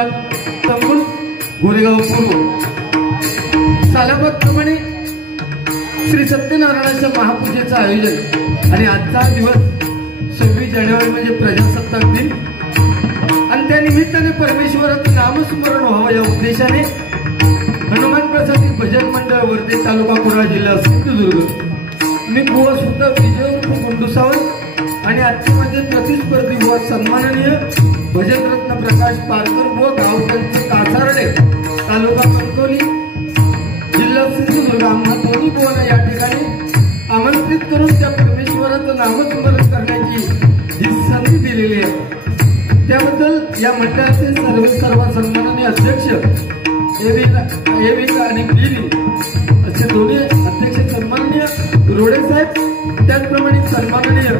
विभाग संकुल गोरेगाव पूर्व सालाबादप्रमाणे श्री सत्यनारायणाच्या महापूजेचं आयोजन आणि आजचा दिवस 26 जानेवारी म्हणजे प्रजासत्ताक दिन आणि त्या निमित्ताने परमेश्वराचं नामस्मरण व्हावं या उद्देशाने हनुमान प्रसादी भजन मंडळ वर्धे तालुका कुडाळ जिल्हा सिंधुदुर्ग मी बुवा सुद्धा विजय उर्फ गुंडू सावंत आणि आजचे माझे प्रतिस्पर्धी बुवा सन्माननीय भजनरत्न प्रकाश पारकर बुवा गाव त्यांचे कासारडे तालुका कणकवली जिल्हा सिंधुदुर्ग आम्हा दोन्ही बुवांना या ठिकाणी आमंत्रित करून त्या परमेश्वराचं नामस्मरण करण्याची ही संधी दिलेली आहे। त्याबद्दल या मंडळाचे सर्व सन्माननीय अध्यक्ष एविका आणि गिली असे दोन्ही अध्यक्ष सन्माननीय रोडे साहेब, त्याचप्रमाणे सन्माननीय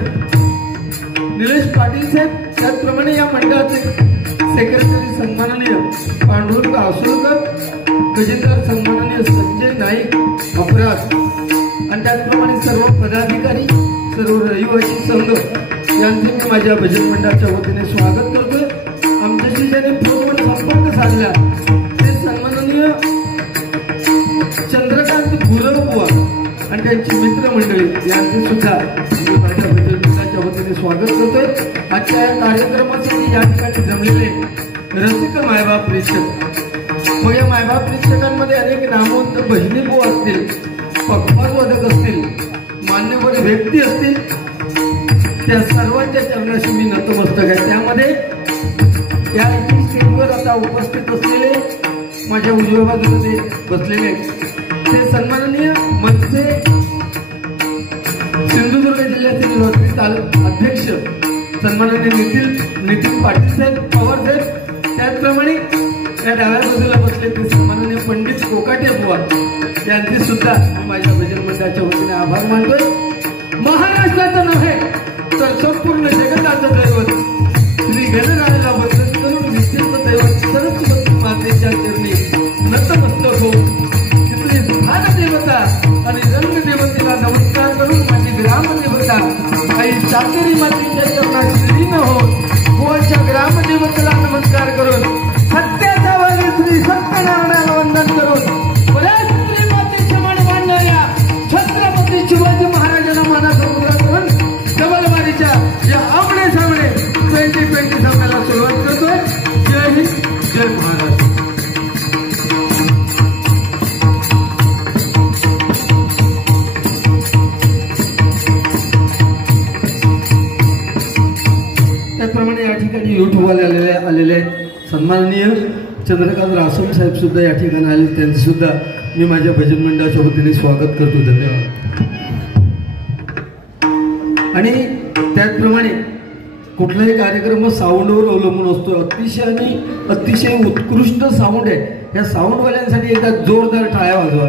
निलेश पाटील साहेब, त्याचप्रमाणे या मंडळाचे सेक्रेटरी सन्माननीय पांडुरंग आसोळकर, गजेंद्र सन्माननीय संजय नाईक अपराध आणि त्याचप्रमाणे सर्व पदाधिकारी सर्व रहिवासी संघ यांचे मी माझ्या भजन मंडळाच्या वतीने स्वागत करतोय। आमच्याशी ज्याने फोनवर संपर्क साधला ते सन्माननीय चंद्रकांत बुवा आणि त्यांची मित्रमंडळी यांचे सुद्धा माझ्या भजन मंडळाच्या वतीने स्वागत करतोय। आजच्या या कार्यक्रमासाठी या ठिकाणी जमलेले रसिक मायबाप प्रेक्षक, मग या मायबाप प्रेक्षकांमध्ये अनेक नामवंत भजनी बुवा असतील, पखवाजवादक असतील, मान्यवर व्यक्ती असतील, त्या सर्वांच्या चरणाशी मी नतमस्तक आहे। त्यामध्ये या स्टेजवर आता उपस्थित असलेले माझ्या उजव्या बाजूला बसलेले ते सन्माननीय मनसे सिंधुदुर्ग जिल्ह्यातील अध्यक्ष सन्माननीय नितीन पाटील साहेब पवार साहेब, त्याचप्रमाणे या डाव्या बाजूला बसले ते सन्माननीय पंडित कोकाटे बुवा यांचे सुद्धा माझ्या भजन मंडळाच्या वतीने आभार मानतोय। महाराष्ट्राचं नव्हे तर संपूर्ण जगताचं दैवत श्री गणरायाला वंदन करून विष्णूचं दैवत सरस्वती मातेच्या चरणी नतमस्तक होऊन तिथली स्थान देवता आणि रंग देवतेला नमस्कार करून माझी ग्राम देवता आई सातेरी मातेच्या चरणात श्रीन होऊन गोवाच्या ग्राम देवतेला नमस्कार करून सत्याच्या वारी श्री सत्यनारायणाला वंदन करून बऱ्या श्री मातेचे मान मांडणाऱ्या छत्रपती शिवाजी महाराजांना मानाचा मुद्रा करून डबलवारीच्या या आमणे सामने 2020 सामन्याला सुरुवात करतोय। जय हिंद, जय महाराष्ट्र। त्याचप्रमाणे या ठिकाणी युट्यूबवाले आलेले सन्माननीय चंद्रकांत रासम साहेब सुद्धा या ठिकाणी आले, त्यांचे सुद्धा मी माझ्या भजन मंडळाच्या वतीने स्वागत करतो, धन्यवाद। आणि त्याचप्रमाणे कुठलाही कार्यक्रम साऊंडवर अवलंबून असतो, अतिशय उत्कृष्ट साऊंड आहे। या साऊंडवाल्यांसाठी एकदा जोरदार टाळ्या वाजवा।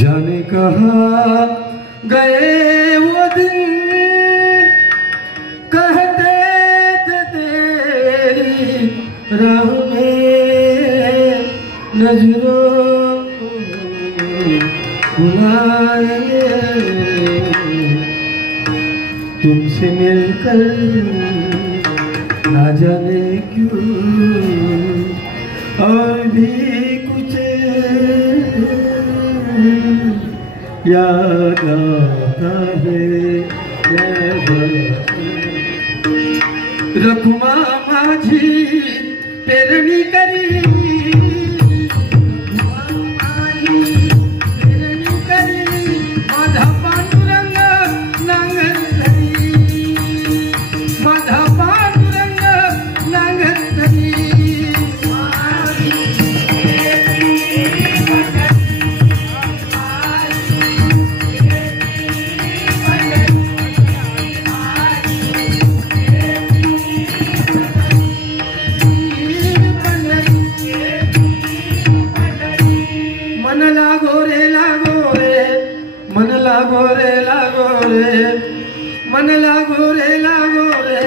जाने कहाँ गए वो दिन कहते थे तेरी राह में नजरों को बुलाएंगे, तुमसे मिलकर ना जाने क्यों और भी कुछ याद आता है। रखुमा माझी पेरणी करी माझा पांडुरंग नांगर धरी, माझा पांडुरंग नांगर धरी। लागो रे लागो रे मन लागो रे लागो रे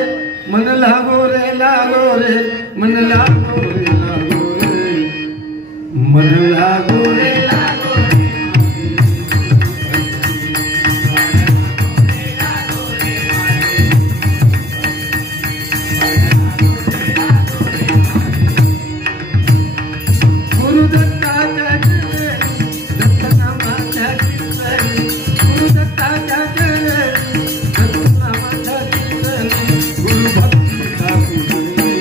मन लागो रे लागो रे मन लागो रे लागो रे मन लागो रे लागो रे गुरुदत्ताच्या दत्तनामाच्या कीर्तनी गुरुदत्ताच्या दत्तनामाच्या कीर्तनी गुरुभक्तीचा पुजनी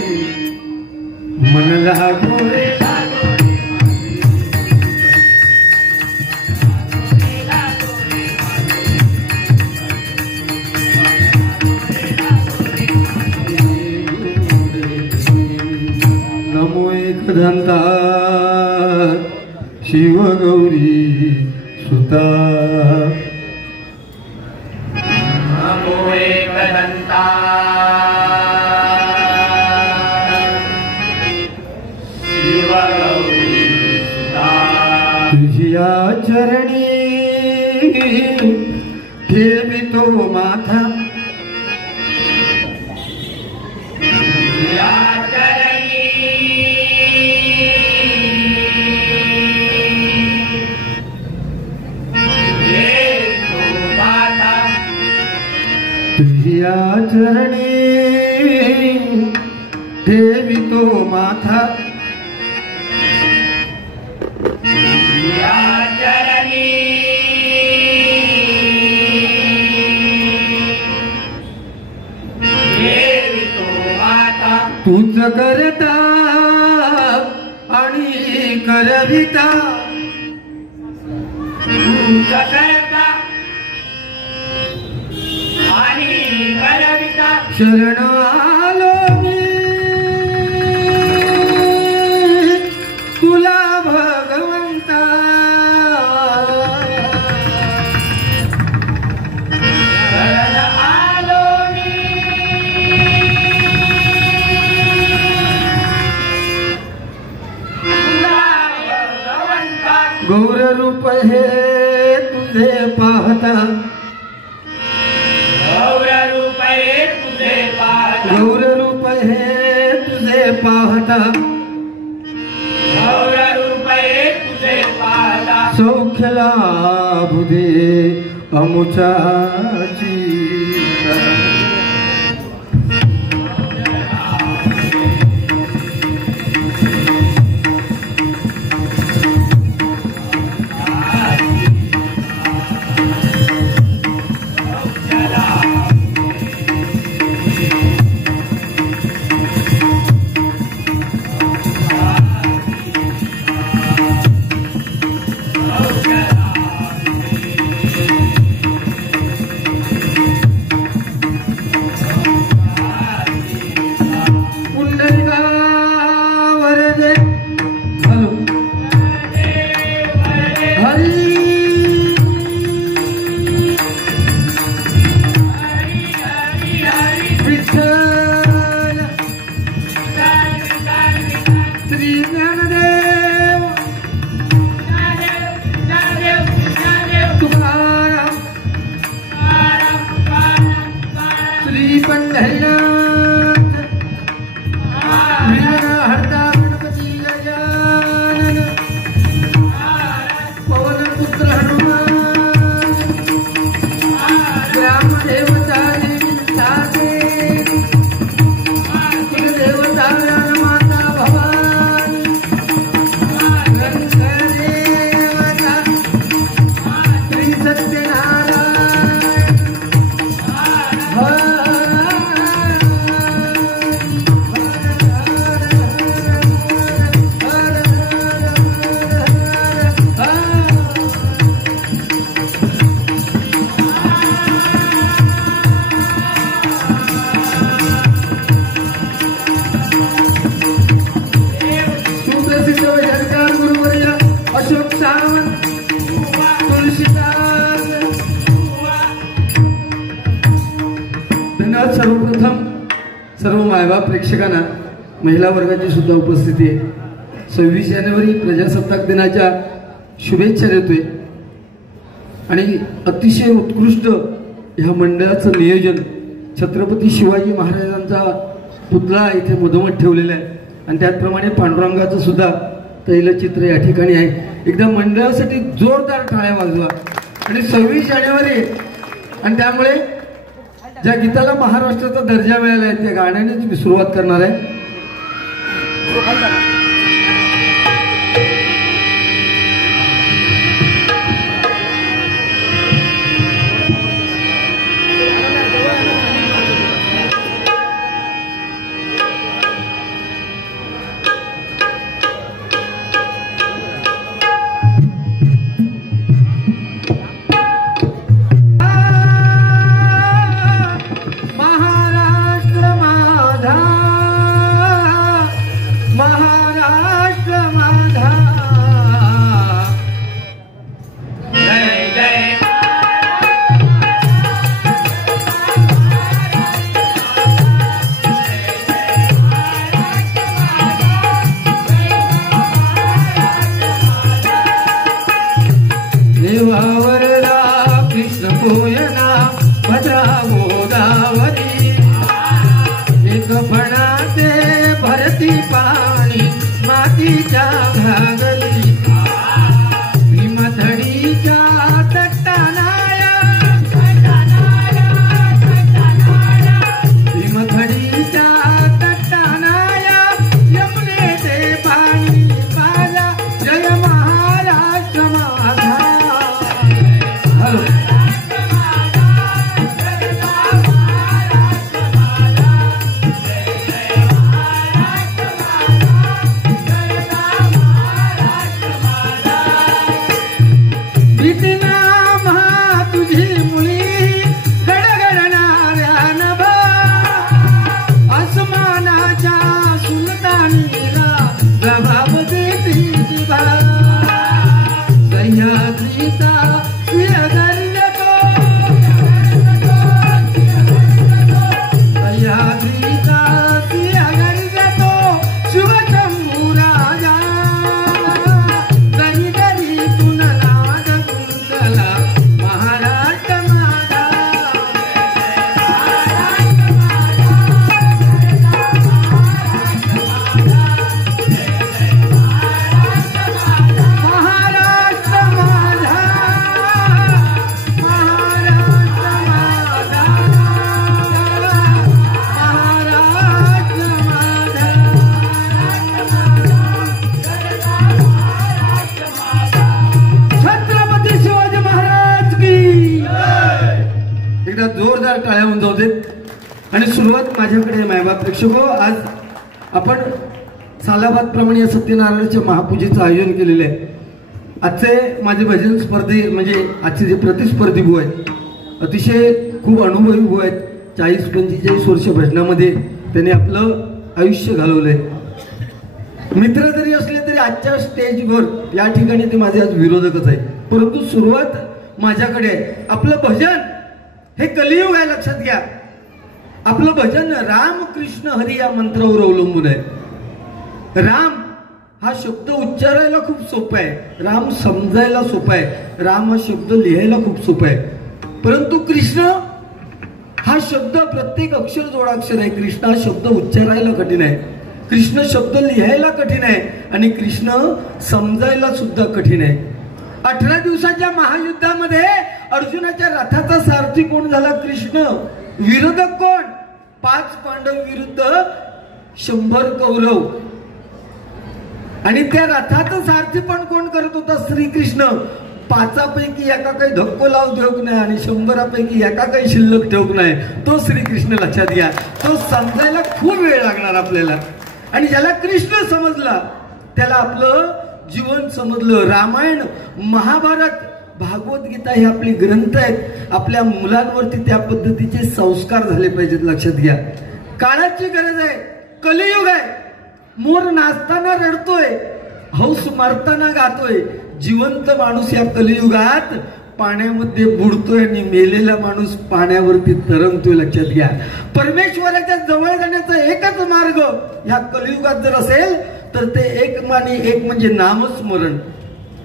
मन लागो रे लागो रे नमो एकदंता शिव गौरी सुता नमो एकदंता शिव गौरी सुता तुझिया चरणी ठेवितो माथा या चरणी तुझिया चरणी ठेवितो माथा या चरणी ठेवितो माता तूच करता आणि करविता तुझं करता आणि करविता शरण आलो मी तुला भगवंता शरण आलो मी तुला भगवंता गौर रूप हे तुझे पाहता गौर रूप हे तुझे पाहता गौर रूप हे तुझे पाहता गौर रूप हे तुझे पाहता सौख्य लाभू दे अमुचाची सर्वप्रथम सर्व मायबाप प्रेक्षकांना महिला वर्गाची सुद्धा उपस्थिती आहे. 26 जानेवारी प्रजासत्ताक दिनाच्या शुभेच्छा देतोय. आणि अतिशय उत्कृष्ट ह्या मंडळाचं नियोजन. छत्रपती शिवाजी महाराजांचा पुतळा इथे मधोमध ठेवलेला आहे आणि त्याचप्रमाणे पांडुरंगाचं सुद्धा तैलचित्र या ठिकाणी आहे. एकदा मंडळासाठी जोरदार टाळ्या वाजवा. आणि 26 जानेवारी आणि त्यामुळे ज्या गीताला महाराष्ट्राचा दर्जा मिळाला आहे त्या गाण्यानेच मी सुरुवात करणार आहे. जोरदार टाळ्या देत आणि सुरुवात माझ्याकडे मायबाप प्रेक्षको. आज आपण सालाबाद प्रमाणे या सत्यनारायणाच्या महापूजेचं आयोजन केलेलं आहे. आजचे माझे भजन स्पर्धी म्हणजे आजचे जे प्रतिस्पर्धी भाऊ आहेत अतिशय खूप अनुभवी भाऊ आहेत. 40-45 वर्ष भजनामध्ये त्यांनी आपलं आयुष्य घालवलंय. मित्र जरी असले तरी आजच्या स्टेजवर या ठिकाणी ते माझे आज विरोधकच आहेत. परंतु सुरुवात माझ्याकडे आहे. आपलं भजन हे कलियुग आहे, लक्षात घ्या. आपलं भजन राम कृष्ण हरी या मंत्रावर अवलंबून आहे. राम हा शब्द उच्चारायला खूप सोपा आहे, राम समजायला सोपा आहे, राम हा शब्द लिहायला खूप सोपा आहे. परंतु कृष्ण हा शब्द प्रत्येक अक्षर जोडाक्षर आहे. कृष्ण हा शब्द उच्चारायला कठीण आहे, कृष्ण शब्द लिहायला कठीण आहे आणि कृष्ण समजायला सुद्धा कठीण आहे. 18 दिवसाच्या महायुद्धामध्ये अर्जुनाच्या रथाचा सारथी कोण झाला? कृष्ण. विरोधक कोण? 5 पांडव विरुद्ध 100 कौरव. आणि त्या रथाचं सारथी पण कोण करत होता? श्रीकृष्ण. 5पैकी एका काही धक्को लाव ठेवक नाही आणि 100पैकी एका काही शिल्लक ठेवक नाही, तो श्रीकृष्ण. लक्षात घ्या, तो समजायला खूप वेळ लागणार आपल्याला. आणि ज्याला कृष्ण समजला त्याला आपलं जीवन समजलं. रामायण, महाभारत, भागवत गीता हे आपले ग्रंथ आहेत. आपल्या मुलांवरती त्या पद्धतीचे संस्कार झाले पाहिजेत. लक्षात घ्या, काळाची गरज आहे, कलियुग आहे. मोर नाचताना रडतोय, हौस मारताना गातोय. जिवंत माणूस या कलियुगात पाण्यामध्ये बुडतोय आणि मेलेला माणूस पाण्यावरती तरंगतोय. लक्षात घ्या, परमेश्वराच्या जवळ जाण्याचा एकच मार्ग या कलियुगात जर असेल तर ते एक म्हणजे नामस्मरण.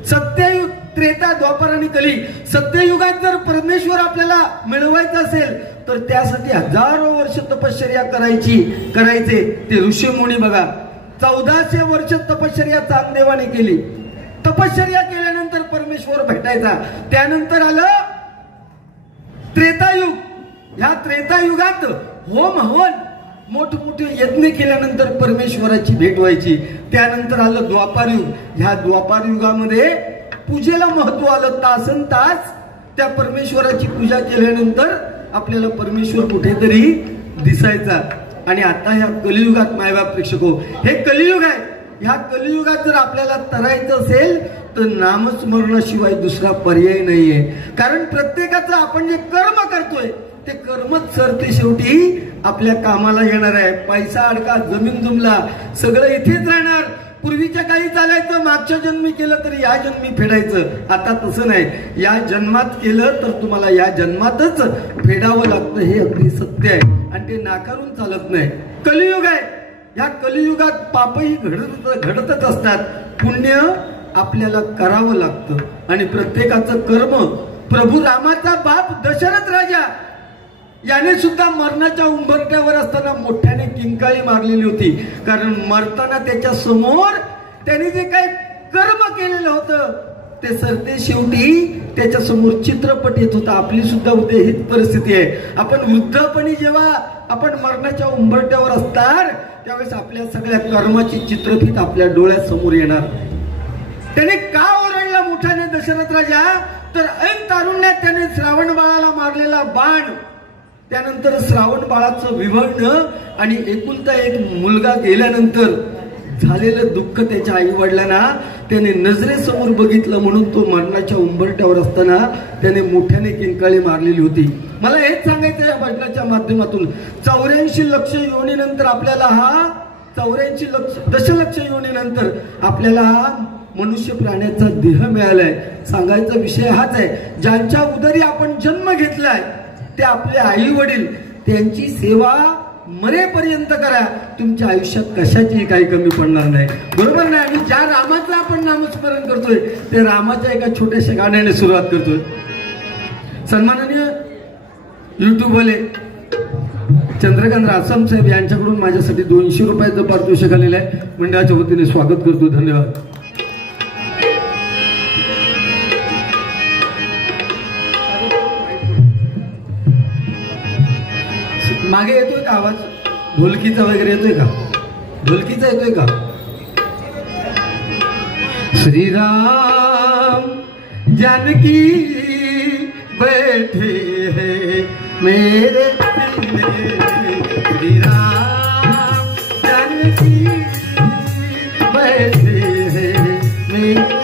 सत्ययुग त्रेता, द्वापर आणि कली. सत्ययुगात जर परमेश्वर आपल्याला मिळवायचं असेल तर त्यासाठी हजारो वर्ष तपश्चर्या करायचे. ते ऋषीमुनी बघा 1400 वर्ष तपश्चर्या चांगदेवाने केली. तपश्चर्या केल्यानंतर परमेश्वर भेटायचा. त्यानंतर आलं त्रेतायुग. ह्या त्रेतायुगात होम हवन मोठमोठे यज्ञ केल्यानंतर परमेश्वराची भेट व्हायची. त्यानंतर आलं द्वापारयुग. ह्या द्वापारयुगामध्ये पूजेला महत्व आलं. तासन तास त्या परमेश्वराची पूजा केल्यानंतर आपल्याला परमेश्वर कुठेतरी दिसायचा. आणि आता ह्या कलियुगात मायबाप प्रेक्षको, हे कलियुग आहे. ह्या कलियुगात जर आपल्याला तरायचं असेल तर नामस्मरणाशिवाय दुसरा पर्याय नाहीये. कारण प्रत्येकाचं आपण जे कर्म करतोय ते कर्मच सरते शेवटी आपल्या कामाला येणार आहे. पैसा अडका, जमीन जुमला, सगळं इथेच राहणार. पूर्वीच्या काळी चालायचं मागच्या जन्मी केलं तर या जन्मी फेडायचं. आता तसं नाही. या जन्मात केलं तर तुम्हाला या जन्मातच फेडावं लागतं. हे अगदी सत्य आहे आणि ते नाकारून चालत नाही. कलियुग आहे. या कलियुगात पापही घडतच असतात. पुण्य आपल्याला करावं लागतं. आणि प्रत्येकाचं कर्म. प्रभू रामाचा बाप दशरथ राजा याने सुद्धा मरणाच्या उंबरट्यावर असताना मोठ्याने किंकाळी मारलेली होती. कारण मरताना त्याच्या समोर त्याने जे काही कर्म केलेलं होतं ते सरते शेवटी त्याच्या समोर चित्रपट येत होता. आपली सुद्धा उद्या हीच परिस्थिती आहे. आपण वृद्धपणी जेव्हा आपण मरणाच्या उंबरट्यावर असणार त्यावेळेस आपल्या सगळ्या कर्माची चित्रफित आपल्या डोळ्यासमोर येणार. त्याने का ओरडला मोठ्याने दशरथ राजा, तर ऐन तारुण्यात त्याने श्रावण बाळाला मारलेला बाण, त्यानंतर श्रावण बाळाचं विव्हळणं आणि एकुलता एक मुलगा गेल्यानंतर झालेलं दुःख त्याच्या आई वडिलांना त्याने नजरेसमोर बघितलं. म्हणून तो मरणाच्या उंबरट्यावर असताना त्याने मोठ्याने किंकाळी मारलेली होती. मला हेच सांगायचं या भजनाच्या माध्यमातून 84 लक्ष योनीनंतर आपल्याला हा 84 दशलक्ष योनीनंतर आपल्याला हा मनुष्य प्राण्याचा देह मिळालाय. सांगायचा विषय हाच आहे. ज्यांच्या उदरी आपण जन्म घेतलाय ते आपले आई वडील, त्यांची सेवा मरेपर्यंत करा. तुमच्या आयुष्यात कशाची काही कमी पडणार नाही. बरोबर नाही. आणि ज्या रामाचं आपण नामस्मरण करतोय ते रामाच्या एका छोट्याशा गाण्याने सुरुवात करतोय. सन्माननीय युट्यूबवाले चंद्रकांत रासम साहेब यांच्याकडून माझ्यासाठी 200 रुपयाचं पारितोषिक आलेलं आहे. मंडळाच्या वतीने स्वागत करतो. धन्यवाद. मागे येतोय का आवाज? ढोलकीचा वगैरे येतोय का? ढोलकीचा येतोय का? श्रीराम जानकी बैठे हैं मेरे दिल में, श्रीराम जानकी बैठे हैं मेरे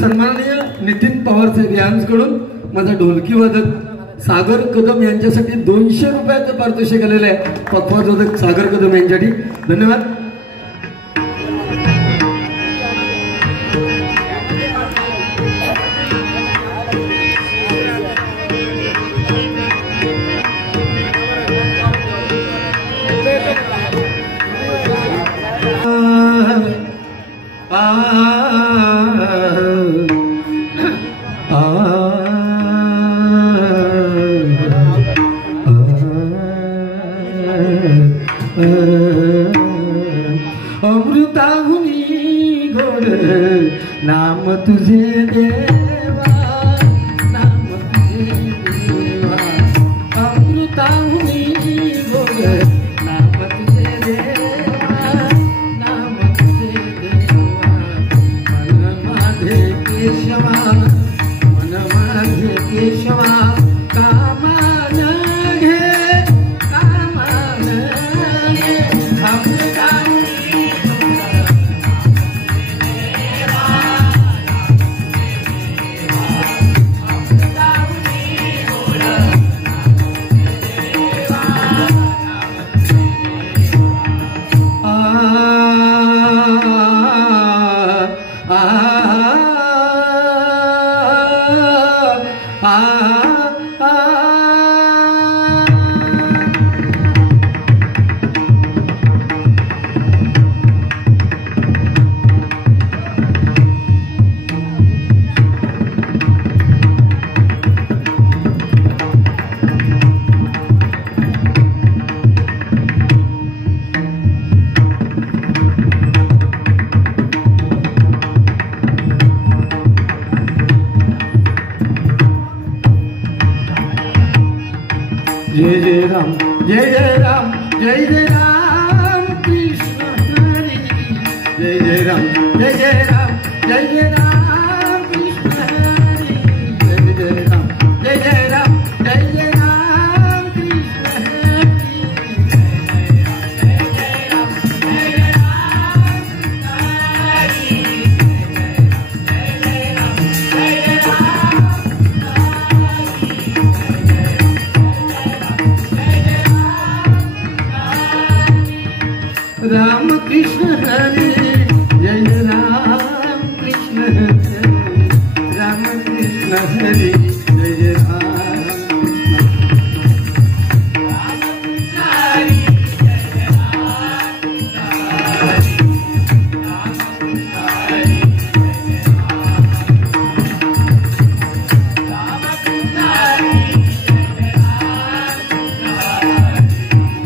सन्माननीय नितीन पवार साहेब यांच्याकडून माझा ढोलकी वादक सागर कदम यांच्यासाठी 200 रुपयाचं पारितोषिक आलेलं आहे. पखवाज वादक सागर कदम यांच्यासाठी धन्यवाद. अमृताहुनी गोड नाम तुझे देवा, नाम तुझे देवा. अमृताहुनी गोड नाम तुझे देवा, नाम तुझे देवा. मन माझे केशवा, मन माझे केशवा, कामान घे, कामान घे. जय जय राम, जय जय राम, जय जय राम कृष्ण हरी. जय जय राम, जय जय राम, जय जय राम कृष्ण हरी. जय जय राम, जय जय राम, जय जय राम कृष्ण हरी. जय जय राम, जय जय राम हरी. जय जय राम, जय जय राम. राम कृष्ण हरे, जय राम कृष्ण हरे. राम कृष्ण हरे, जय राम. राम कृष्ण हरे, जय राम हरे. राम कृष्ण हरे, जय राम.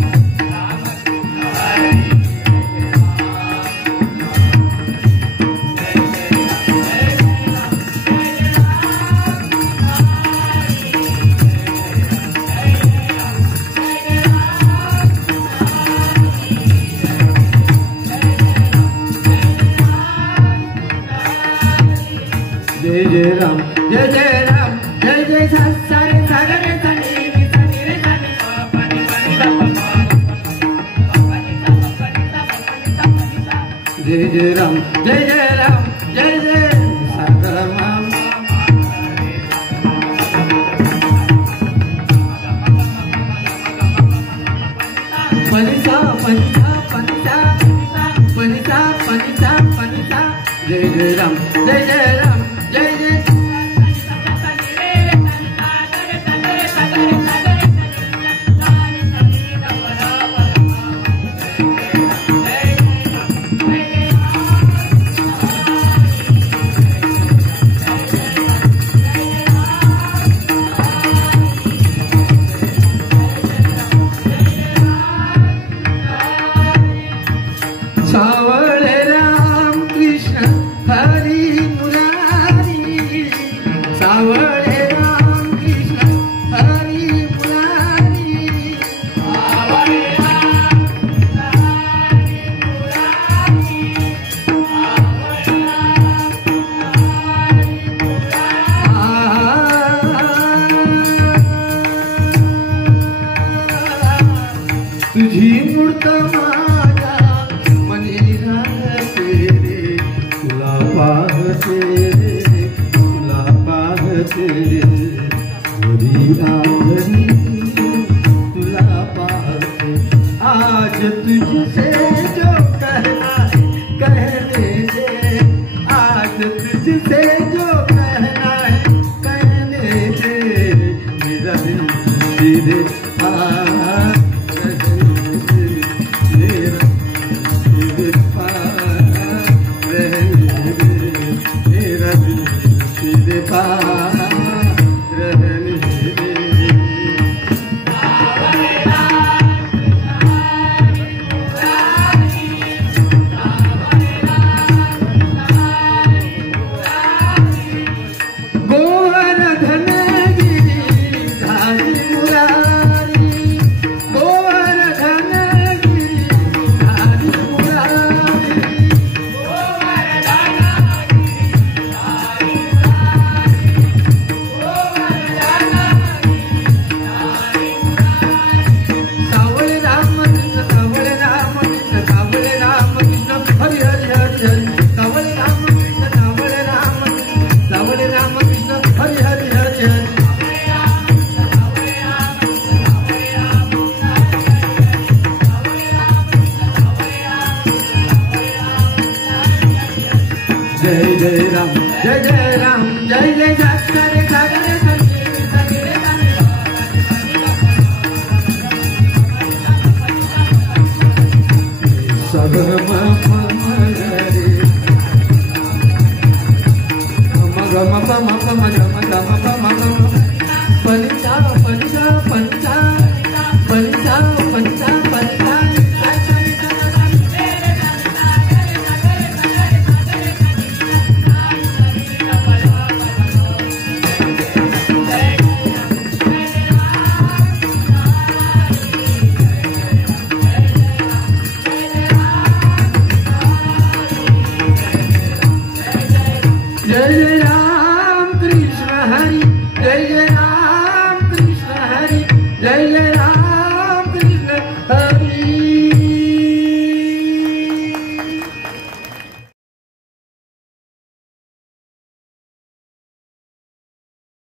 राम कृष्ण हरे, जय राम, जय जय राम, जय जय सारे सागरे सनी सनी रे सनी पानी पानी सा पानी सा. जय जय राम, जय जय राम, जय जय सागर मामा. पनिसा पनिसा पनिसा पनिसा पनिसा पनिसा. जय जय राम, जय जय राम, जय जय. सावळे राम कृष्ण हरी मुरारी. सावळे राम कृष्ण हरी मुरारी. सावळे राम कृष्ण हरी मुरारी. सावळे राम तुझी मूर्त माझ्या मनी राहते रे, तुला पाहते रे. पाहते घरी आघरी तुला पाहते आज तुझसे जो कहना है कहने दे आज तुझसे जो कहना है कहने दे मेरा दिल तेरे पास रहने दे मेरा तेरे पास रहने दे मेरा दिल तेरे पास रहने दे जय जय राम जय जय राम जय जय जागरे जागरे सब पंचा पंचा पंचा पंचा पंचा पंचा